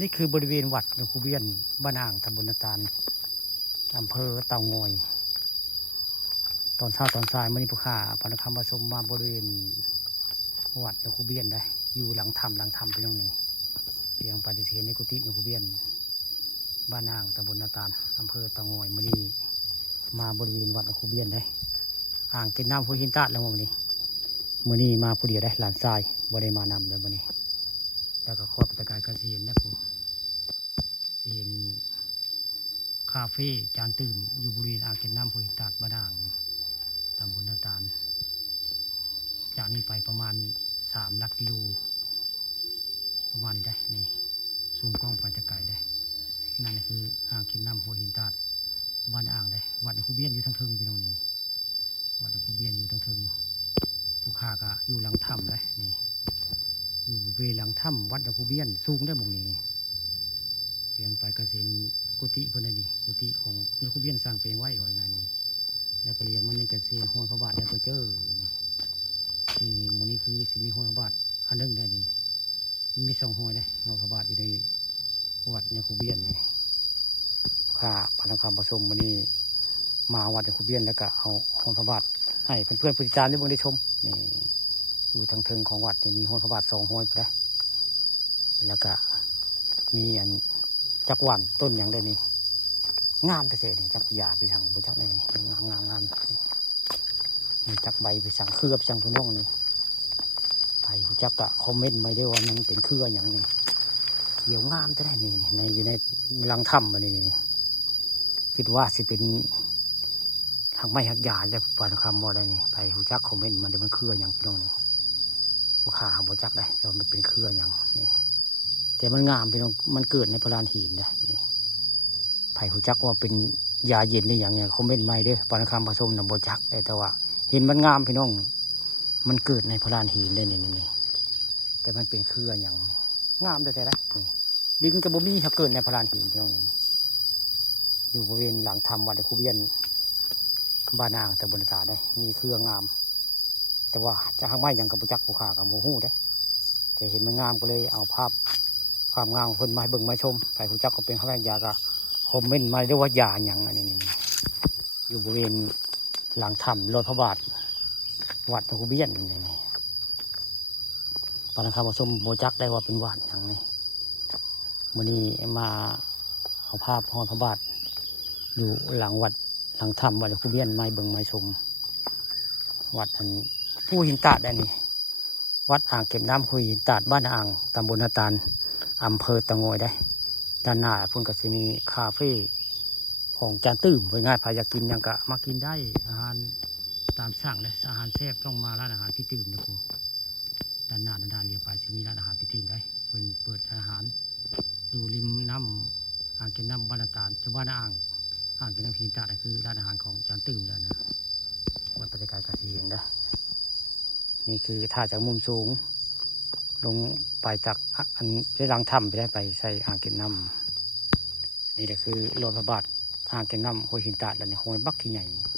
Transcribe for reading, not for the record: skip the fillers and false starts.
นี่คือบริเวณวัดหลวงปู่เบี้ยนบ้านอ่างตำบลนาตาลอำเภอเต่างอยตอนเช้าตอนสายมื่อนี้ผู้ข่าพระนครผสมมาบริเวณวัดหลวงปู่เบี้ยนได้อยู่หลังถ้ำไปตรงนี้เพียงปฏิเสธในกุฏิหลวงปู่เบี้ยนบ้านอ่างตำบลนาตาลอำเภอเต่างอยมื่อนี้มาบริเวณวัดหลวงปู่เบี้ยนได้อ่างเก็บน้ำห้วยหินตาดแล้วมื่อนี้มาผู้เดียวได้หลานทรายบ่ได้มานำเลยมื่อนี้แล้วก็ขอปฏิกายเกษียณนะครูเห็นคาเฟ่จานตื่มอยู่บริเวณอ่างเก็บน้ำห้วยหินตาดบ้านอ่างตำบลนาตาลจากนี้ไปประมาณ3 ลักกิโลประมาณนี้ได้นี่ซูมกล้องไปจะไกลได้นั่นคืออ่างเก็บน้ำห้วยหินตาดบ้านอ่างได้วัดหลวงปู่เบี้ยนอยู่ทางเทิงพี่น้องนี่วัดหลวงปู่เบี้ยนอยู่ทางเทิงผู้ข่าก็อยู่หลังถ้ำได้นี่อยู่บริเวณหลังถ้ำวัดหลวงปู่เบี้ยนสูงได้หมดนี้เปลี่ยนไปกระเซ็นกุฏิเพื่อนนี่กุฏิของหลวงปู่เบี้ยนสร้างเป็นไว้ไว้ไงนี่แล้วก็เรียกมันในกระเซ็นห้วยพระบาทแล้วก็เจอนี่หมู่นี้คือสิมีห้วยพระบาทอันนึงได้นี่มี2 ห้วยได้ห้วยพระบาทอยู่ในวัดหลวงปู่เบี้ยนนี่ข้าพระนครผสมวันนี้มาวัดหลวงปู่เบี้ยนแล้วก็เอาห้วยพระบาทให้เพื่อนๆผู้ติดตามได้เบิ่งได้ชมนี่อยู่ทางเทิงของวัดนี่มีห้วยพระบาท2 ห้วยได้แล้วก็มีอันจักหวานต้นอย่างได้นี่งามแต่เสียนี่จักหญ้าไปสั่งไปจักนี่งามนี่จักใบไปสั่งเครือไปสั่งพุ่นน้องนี่ไปผู้จักกะคอมเมนต์มาได้ว่ามันเป็นเครืออย่างนี้เขียวงามแต่ได้นี่ในอยู่ในรังถ้ำมันนี่คิดว่าสิเป็นหักไม้หักหญ้าจะปานคำบ่ได้นี่ไปผู้จักคอมเมนต์มาได้มันเครืออย่างพี่น้องนี่ผู้ขาบ่จักได้แต่ว่ามันเป็นเครืออย่างนี่แต่มันงามพี่น้องมันเกิดในพลานหินนะนี่ไผ่หูจักว่าเป็นยาเย็นหรืออย่างเงี้ยเขาเม่นไม่เด้อปานคำผสมนำโบจักได้แต่ว่าเห็นมันงามพี่น้องมันเกิดในพลานหินได้นี่แต่มันเป็นเครืออย่างงามแต่ละนี่ดินกระบอกมีเขาเกิดในพลานหินพี่น้องนี่อยู่บริเวณหลังถ้ำวัดหลวงปู่เบี้ยนบ้านอ่างตำบลนาตาลได้มีเครืองามแต่ว่าจะหักไม้อย่างกับโบจักผู้ขากับโมหูได้แต่เห็นมันงามก็เลยเอาภาพความงามของคนมาให้เบิ่งมาชมไปผู้จักก็เป็นข้าวแกงยาก็คอมเมนต์มาเรียกว่ายาอย่างอันนี้อยู่บริเวณหลังถ้ำรอยพระบาทวัดหลวงปู่เบี้ยนนี่ปานคำผสมโบจักได้ว่าเป็นวัดอย่างนี้วันนี้มาเอาภาพรอยพระบาทอยู่หลังวัดหลังถ้ำวัดหลวงปู่เบี้ยนมาเบิ่งมาชมวัดอันผู้หินตาดอันนี้วัดอ่างเก็บน้ำห้วยหินตาดบ้านอ่างตำบลนาตาลอำเภอเต่างอยได้ด้านหน้าพุ่นก็จะมีคาเฟ่ของจานตื่มไปง่ายพายากินยังกะมากินได้อาหารตามสั่งเลยอาหารแซ่บต้องมาร้านอาหารพี่ตื่มนะครูด้านหน้าเรียกไปจะมีร้านอาหารพี่ตื่มได้เปิดอาหารอยู่ริมน้ำอ่างเก็บน้ำบ้านนาตาลจุบ้านอ่างเก็บน้ำพินตาคือร้านอาหารของจานตื่มแล้วนะวัดปฏิกายกาศีเห็นได้นี่คือถ่ายจากมุมสูงลงไปจากอันได้รังถ้ำไปได้ไปใส่อ่างเก็บน้ำนี่แหละคือรอยพระบาทอ่างเก็บน้ำห้วยหินตาดแล้วเนี่ยห้วยบักขี้ใหญ่